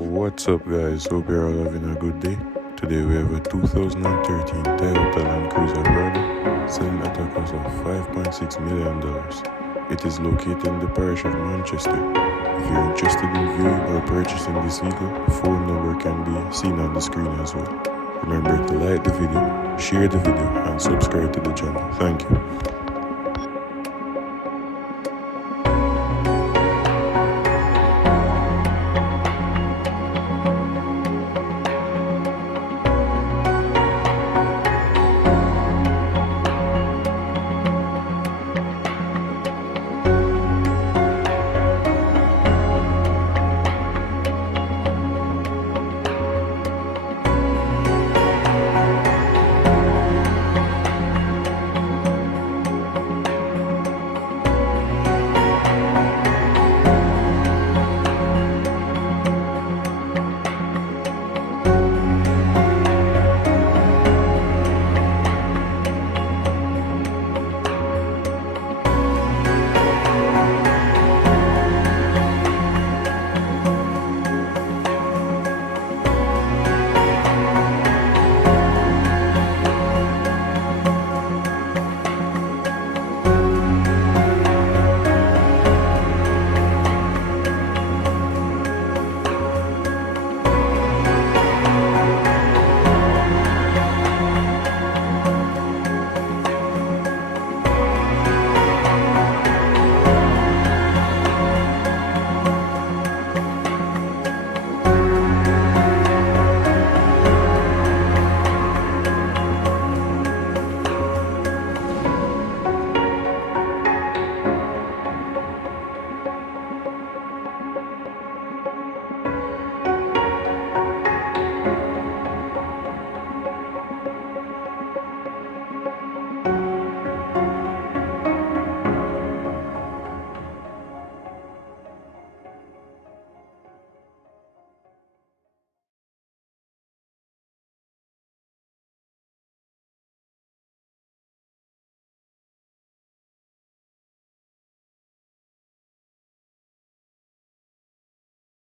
What's up, guys? Hope you're all having a good day. Today we have a 2013 Toyota Land Cruiser Prado selling at a cost of $5.6 million. It is located in the parish of Manchester. If you're interested in viewing or purchasing this vehicle, phone number can be seen on the screen as well. Remember to like the video, share the video, and subscribe to the channel. Thank you.